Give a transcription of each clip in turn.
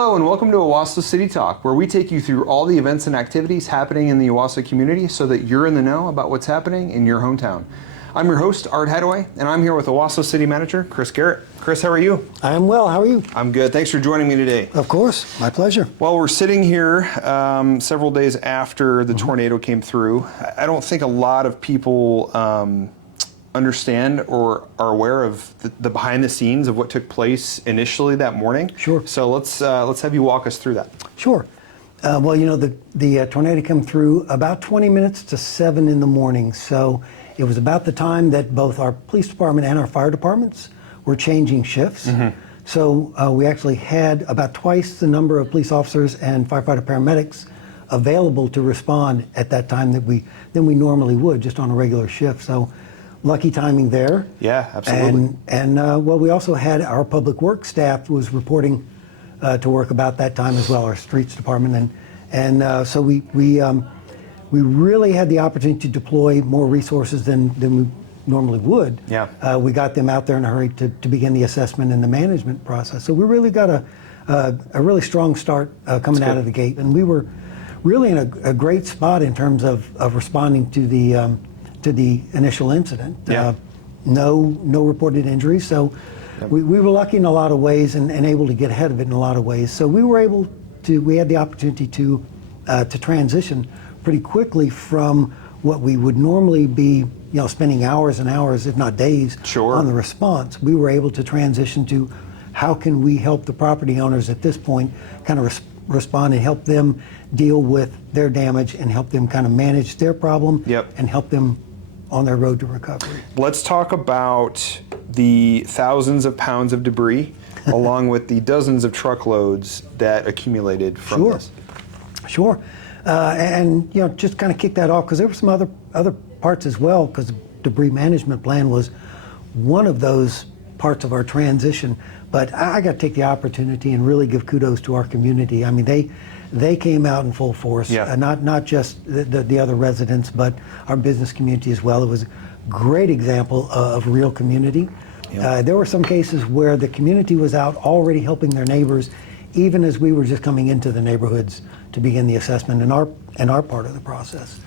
Hello and welcome to Owasso City Talk, where we take you through all the events and activities happening in the Owasso community so that you're in the know about what's happening in your hometown. I'm your host, Art Hadaway, and I'm here with Owasso City Manager, Chris Garrett. Chris, how are you? I'm well. How are you? I'm good. Thanks for joining me today. Of course. My pleasure. Well, we're sitting here several days after the tornado came through. I don't think a lot of people understand or are aware of the behind the scenes of what took place initially that morning. Sure. So let's have you walk us through that. Sure. Well, you know, the tornado came through about 20 minutes to 7 in the morning. So it was about the time that both our police department and our fire departments were changing shifts. So we actually had about twice the number of police officers and firefighter paramedics available to respond at that time than we normally would just on a regular shift. So lucky timing there. Yeah, absolutely. And well, we also had our public works staff was reporting to work about that time as well, our streets department, and so we really had the opportunity to deploy more resources than we normally would. Yeah. We got them out there in a hurry to begin the assessment and the management process. So we really got a really strong start coming out of the gate, and we were really in a great spot in terms of responding to the initial incident. Yeah. No reported injuries, so we were lucky in a lot of ways and able to get ahead of it in a lot of ways. So we had the opportunity to transition pretty quickly from what we would normally be, spending hours and hours, if not days, Sure. on the response. We were able to transition to how can we help the property owners at this point kind of respond and help them deal with their damage and help them kind of manage their problem. Yep. And help them on their road to recovery. Let's talk about the thousands of pounds of debris along with the dozens of truckloads that accumulated from this. Sure. And just kind of kick that off because there were some other parts as well, because the debris management plan was one of those parts of our transition. But I got to take the opportunity and really give kudos to our community. I mean, they came out in full force, Yeah. not just the other residents, but our business community as well. It was a great example of real community. Yeah. There were some cases where the community was out already helping their neighbors, even as we were just coming into the neighborhoods to begin the assessment and our part of the process.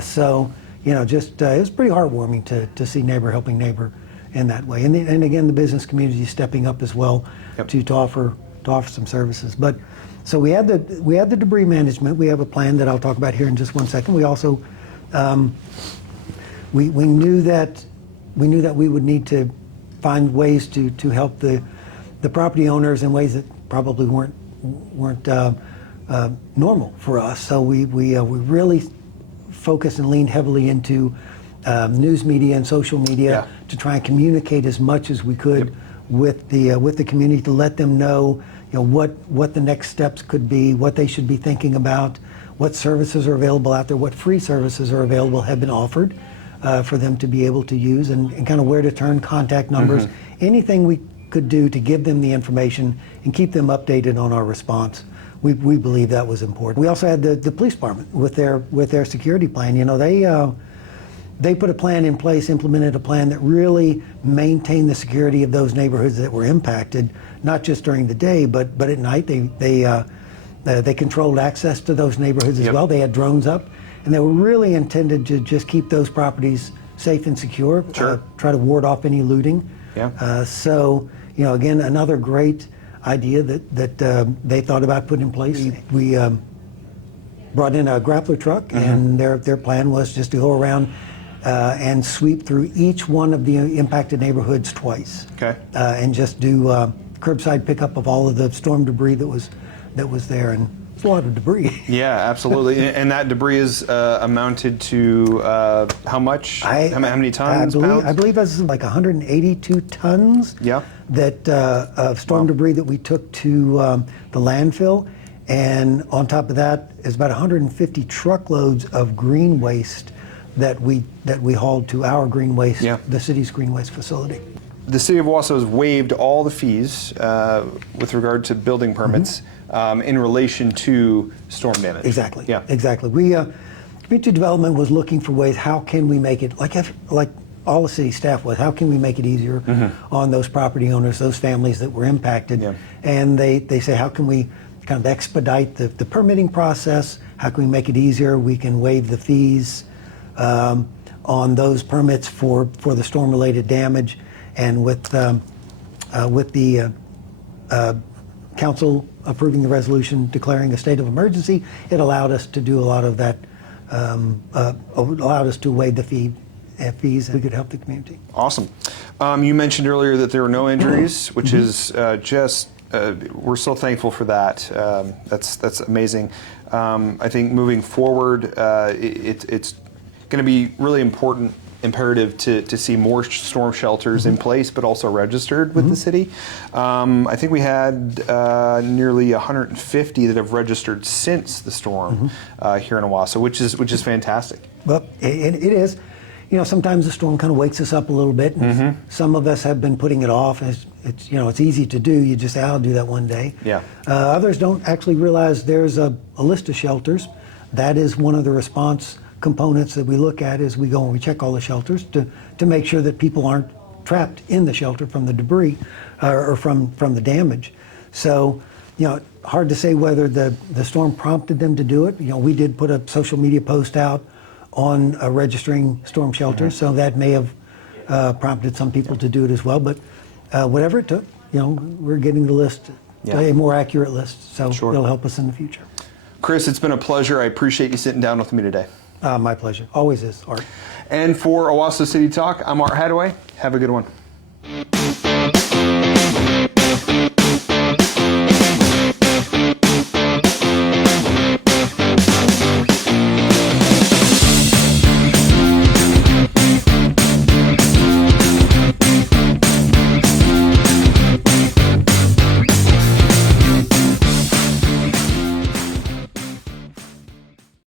So it was pretty heartwarming to see neighbor helping neighbor in that way. And again, the business community stepping up as well. Yep. to offer some services. But so we had the debris management. We have a plan that I'll talk about here in just one second. We also we knew that we would need to find ways to help the property owners in ways that probably weren't normal for us. So we really focused and leaned heavily into news media and social media to try and communicate as much as we could with the community, to let them know what the next steps could be, what they should be thinking about, what services are available out there, what free services are available, have been offered for them to be able to use, and kind of where to turn, contact numbers, anything we could do to give them the information and keep them updated on our response. We believe that was important. We also had the police department with their security plan. They put a plan in place, implemented a plan that really maintained the security of those neighborhoods that were impacted, not just during the day, but at night. They controlled access to those neighborhoods as well. They had drones up, and they were really intended to just keep those properties safe and secure. Sure. Try to ward off any looting. Yeah. So again, another great idea that they thought about putting in place. We brought in a grappler truck, and their plan was just to go around and sweep through each one of the impacted neighborhoods twice. Okay. And just do curbside pickup of all of the storm debris that was there, and it's a lot of debris. Yeah, absolutely. And that debris is amounted to how much? How many tons? Pounds? I believe that's like 182 tons. Yeah. That of storm debris that we took to the landfill, and on top of that is about 150 truckloads of green waste that we hauled to our green waste, the city's green waste facility. The city of Owasso has waived all the fees with regard to building permits in relation to storm damage. Exactly. Yeah. Exactly. We community development was looking for ways. How can we make it like all the city staff was, how can we make it easier on those property owners, those families that were impacted? Yeah. And they say, how can we kind of expedite the permitting process? How can we make it easier? We can waive the fees on those permits for the storm-related damage. And with the council approving the resolution declaring a state of emergency, it allowed us to do a lot of that, allowed us to waive the fees, and we could help the community. Awesome. You mentioned earlier that there were no injuries, which is just, we're so thankful for that. That's amazing. I think moving forward, it's going to be really imperative to see more storm shelters in place, but also registered with the city. I think we had nearly 150 that have registered since the storm here in Owasso, which is fantastic. Well, it is. You know, sometimes the storm kind of wakes us up a little bit, and some of us have been putting it off. It's easy to do. You just say, I'll do that one day. Yeah. Others don't actually realize there's a list of shelters. That is one of the response components that we look at as we go and we check all the shelters to make sure that people aren't trapped in the shelter from the debris or from the damage. So, hard to say whether the storm prompted them to do it. We did put a social media post out on registering storm shelters, so that may have prompted some people to do it as well. But whatever it took, we're getting the list, a more accurate list, so it'll help us in the future. Chris, it's been a pleasure. I appreciate you sitting down with me today. My pleasure. Always is, Art. And for Owasso City Talk, I'm Art Hadaway. Have a good one.